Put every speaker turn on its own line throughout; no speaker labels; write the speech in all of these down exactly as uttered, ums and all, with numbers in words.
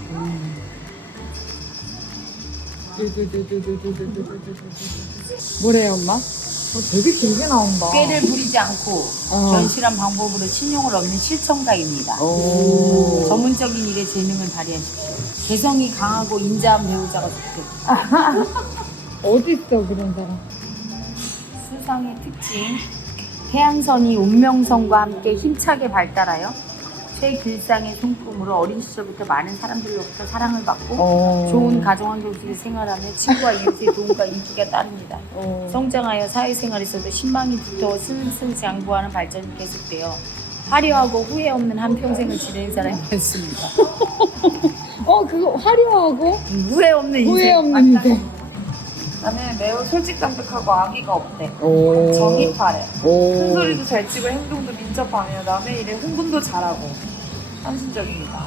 뭐래요, 엄마?
어, 되게 길게 나온다.
꾀를 부리지 않고
어.
견실한 방법으로 신용을 얻는 실천가입니다.
오.
전문적인 일에 재능을 발휘하십시오. 개성이 강하고 인자한 배우자가 좋겠다.
어디 있어, 그런 사람?
수상의 특징. 태양선이 운명선과 함께 힘차게 발달하여 최길상의 손금으로 어린 시절부터 많은 사람들로부터 사랑을 받고
어.
좋은 가정환경 속에 생활하며 친구와 이웃의 도움과 인기가 따릅니다.
어.
성장하여 사회생활에서도 신망이 붙어 승승장구하는 발전이 계속되어 화려하고 후회 없는 한평생을 지낸 사람이 됐습니다.
어, 그거 화려하고
후회 없는 인생.
후회 없는
맞다.
인생.
나는 매우 솔직담백하고 악의가 없대.
오.
정의파래.
오.
큰 소리도 잘 치고 행동도 민첩하며 남의 일에 흥분도 잘하고 헌신적입니다.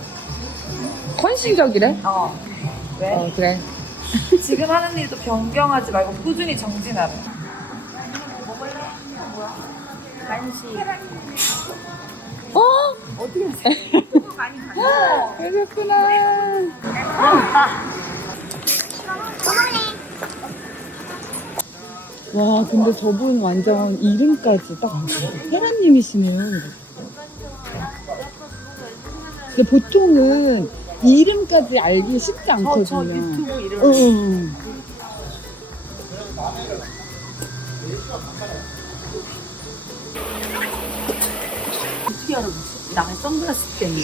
헌신적이래?
어. 왜?
어, 그래.
지금 하는 일도 변경하지 말고 꾸준히 정진하래.
간식.
어?
어떻게 하세요? 많이 가요.
그랬구나. 와, 근데 저분 완전 이름까지 딱 헤라님이시네요. 근데 보통은 이름까지 알기 쉽지
저,
않거든요.
저 유튜브 이름.
응.
어떻게 알아보지? 나 선글라스 때문에.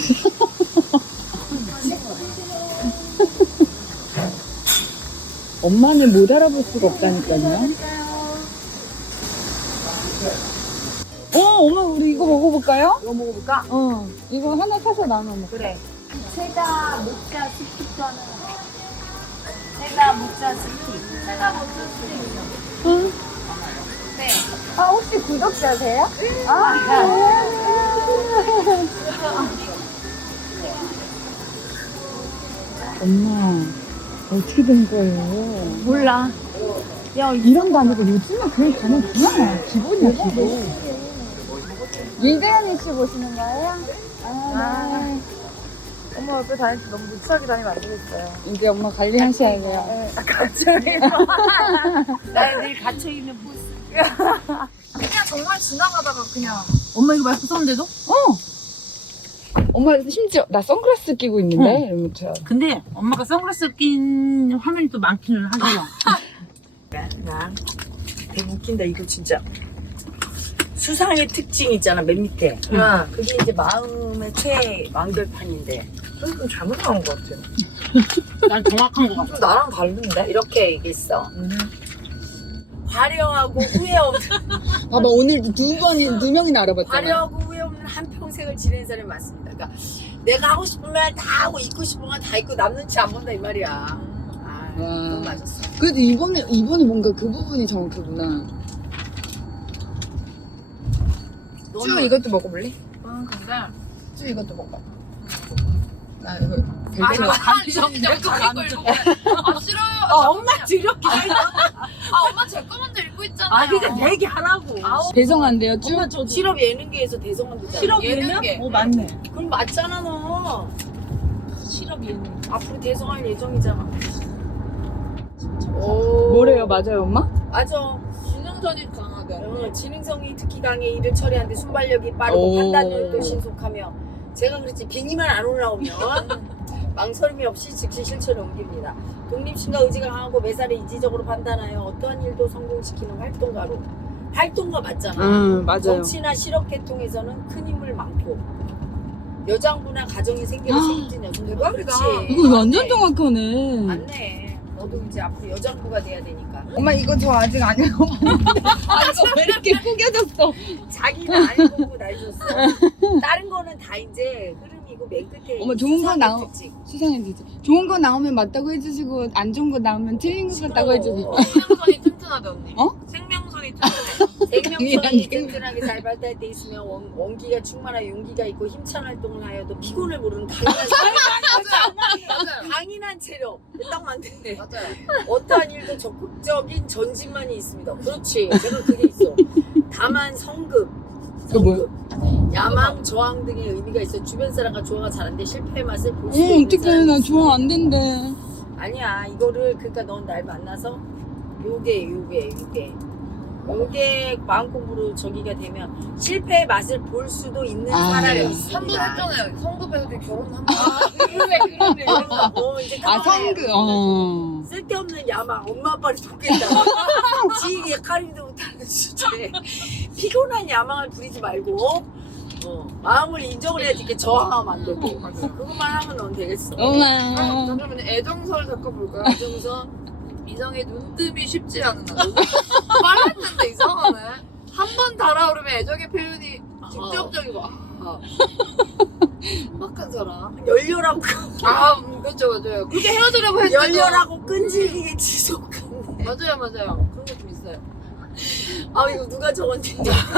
엄마는 못 알아볼 수가 없다니까요. 어, 엄마 우리 이거 먹어볼까요?
이거 먹어볼까?
어, 이거 하나 사서 나눠 먹자.
그래. 체다 모짜 스틱도 하나. 체다 모짜 스틱. 체다 모짜 스틱.
응.
네.
아, 혹시 구독자세요? 아, 엄마, 어떻게 된 거예요?
몰라. 야,
이런 거 아니고 요즘에 그냥 가는 그냥 기본이야, 기본. 유대현이 씨 보시는 거예요? 아, 네.
엄마 옆에 다닐 때 너무 무치하게 다니면 안 되겠어요.
이제 엄마 관리하셔야 돼요.
네. 아, 갑자기.
나 늘 갇혀있는 포스.
그냥 정말 지나가다가 그냥.
엄마 이거 말고 썼는데도?
어! 엄마 심지어 나 선글라스 끼고 있는데? 이러면서.
근데 엄마가 선글라스 낀 화면이 또 많기는 하잖아.
나 되게 웃긴다 이거 진짜. 수상의 특징 있잖아 맨 밑에.
응.
그게 이제 마음의 최완결판인데
좀 잘못 나온 것 같아요.
난 정확한 거 같아.
좀 나랑 다른데?
이렇게 얘기했어. 화려하고 후회 없는
봐봐, 오늘도 두 번이, 두 명이나 알아봤잖아.
화려하고 후회 없는 한 평생을 지낸 사람이 맞습니다. 그러니까 내가 하고 싶은 말 다 하고 있고 싶은 건 다 있고 남 눈치 안 본다 이 말이야. 아,
와.
너무 맞았어.
그래도 이번에, 이번에 뭔가 그 부분이 정확하구나. 쭈 이것도 먹어볼래?
아, 근데.
쭈 이것도 먹어. 나 이거
아,
되게
이거 감정. 내 거, 이거 읽어봐. 아, 싫어요.
아, 엄마 드럽게.
아, 엄마 제 거 먼저 읽고 있잖아요.
아 근데 얘기하라고.
아우.
배송한대요, 쭈?
엄마 저 실업 예능계에서 대성한대잖아.
실업 예능계.
어, 맞네.
그럼 맞잖아 너.
실업 예능.
앞으로 대성할 예정이잖아. 오.
뭐래요, 맞아요, 엄마?
맞아.
지능선이 강하게.
어, 지능성이 특히 강해 일을 처리하는데 순발력이 빠르고
오.
판단력도 신속하며 제가 그랬지 빙의만 안 올라오면 망설임이 없이 즉시 실천에 옮깁니다. 독립심과 의지가 강하고 매사를 이지적으로 판단하여 어떠한 일도 성공시키는 활동가로. 활동가 맞잖아.
응, 맞아요.
정치나 실업 계통에서는 큰 힘을 많고 여장부나 가정의 생계를 책임진 여성.
대박이다.
이거 완전 정확하네.
맞네. 너도 이제 앞으로 여장부가 돼야 되니까.
엄마 이거 저 아직 안 읽어봤는데. 아, 이거 왜 이렇게 꾸겨졌어?
자기는 안 읽고 날 줬어. 다른 거는 다 이제 흐름이고 맨 끝에
어머, 좋은 거
수상의
나오-
특징.
수상해 주지. 좋은 거 나오면 맞다고 해주시고 안 좋은 거 나오면 틀린 거 같다고 해주시고.
생명선이 튼튼하대, 언니.
어?
생명선이 튼튼해.
생명성이
당연히.
든든하게 잘 발달돼 있으며 원, 원기가 충만하여 용기가 있고 힘찬 활동을 하여도 피곤을 모르는 강인한
맞아요.
강인한 체력. 딱 맞네.
맞아요.
어떠한 일도 적극적인 전진만이 있습니다. 그렇지. 제가 그게 있어. 다만 성급.
그거 뭐야?
성급. 야망, 저항 등의 의미가 있어. 주변 사람과 조화가 잘안돼 실패의 맛을 볼 수
어
있는
어떡해
사람이
나
있어.
좋아 안 된대.
아니야 이거를 그러니까 넌 날 만나서 요게 요게 요게 요게 마음 공부로 저기가 되면 실패의 맛을 볼 수도 있는
아.
사람이
네.
있습니다.
한 번 했잖아요. 성급해도 결혼 한 번.
그래 그래. 어 이제
아 성그 어.
쓸데없는 야망 엄마 아빠를 돕겠다. 지이게 카림도 못하는 주제에 피곤한 야망을 부리지 말고 어, 마음을 인정을 해야지 이렇게 저항하면 안 되고 그것만 하면 넌 되겠어.
엄마.
잠깐만요. 애정설 잠깐 볼까요?
이정선
이성의 눈뜸이 쉽지 않은 날. 빨랐는데 이상하네. 한 번 달아오르면 애정의 표현이 직접적이고 아, 막한 사람.
열렬하고
아 음, 그렇죠 맞아요. 그렇게 헤어지려고 했는데
열렬하고 끈질기게 지속하네.
맞아요 맞아요. 그런 거 좀 있어요.
아 이거 누가 적었는지.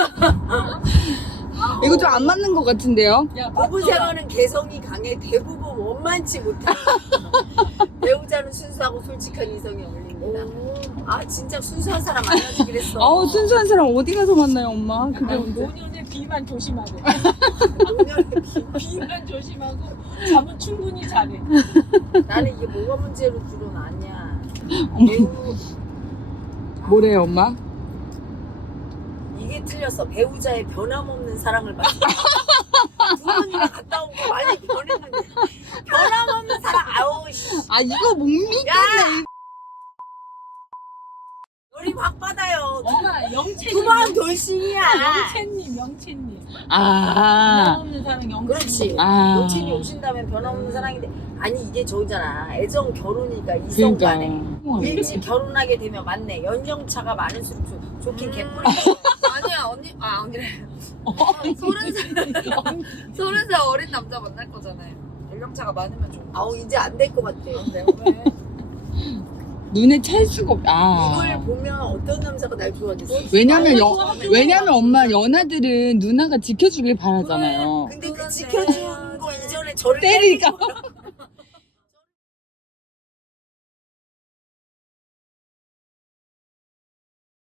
이거 좀 안 맞는 것 같은데요?
부부 생활은 개성이 강해 대부분 원만치 못해. 배우자는 순수하고 솔직한 이성이 어울립니다. 아 진짜 순수한 사람 만나지 그랬어.
아우 순수한 사람 어디 가서 만나요 엄마? 그게 문제.
노년의 비만 조심하고
노년의 비.
비만 조심하고 잠은 충분히 자네.
나는 이게 뭐가 문제로 주로 나냐.
어머,
배우
뭐래요 엄마?
이게 틀렸어. 배우자의 변함없는 사랑을 받. 두 번이나 갔다 온 거 많이 변했는데 변함없는 사랑. 아우 씨.
아 이거 못 믿겠네.
야. 열이 확 받아요.
엄마 영채님.
두 번 돌싱이야.
영채님 영채님.
아.
변함없는 사람 영채님.
그렇지.
아.
영친이 오신다면 변함없는 사랑인데 아니 이게 저잖아. 애정 결혼이니까 이성
그러니까.
간에 일찍 결혼하게 되면 맞네. 연령차가 많을수록 좋, 좋긴
음.
개뿔이.
아니야 언니 아 언니래. 서른 살 서른 살 어린 남자 만날 거잖아요. 연령차가 많으면 좀.
아우 이제 안 될 것 같아.
네, 왜?
눈에 찰 수가 없. 아.
이걸 보면 어떤 남자가 날 좋아하겠어?
왜냐면 여,
좋아하죠.
왜냐면 엄마 연하들은 누나가 지켜주길 바라잖아요.
근데 그 지켜준 거 이전에 저를
때리니까.
때리고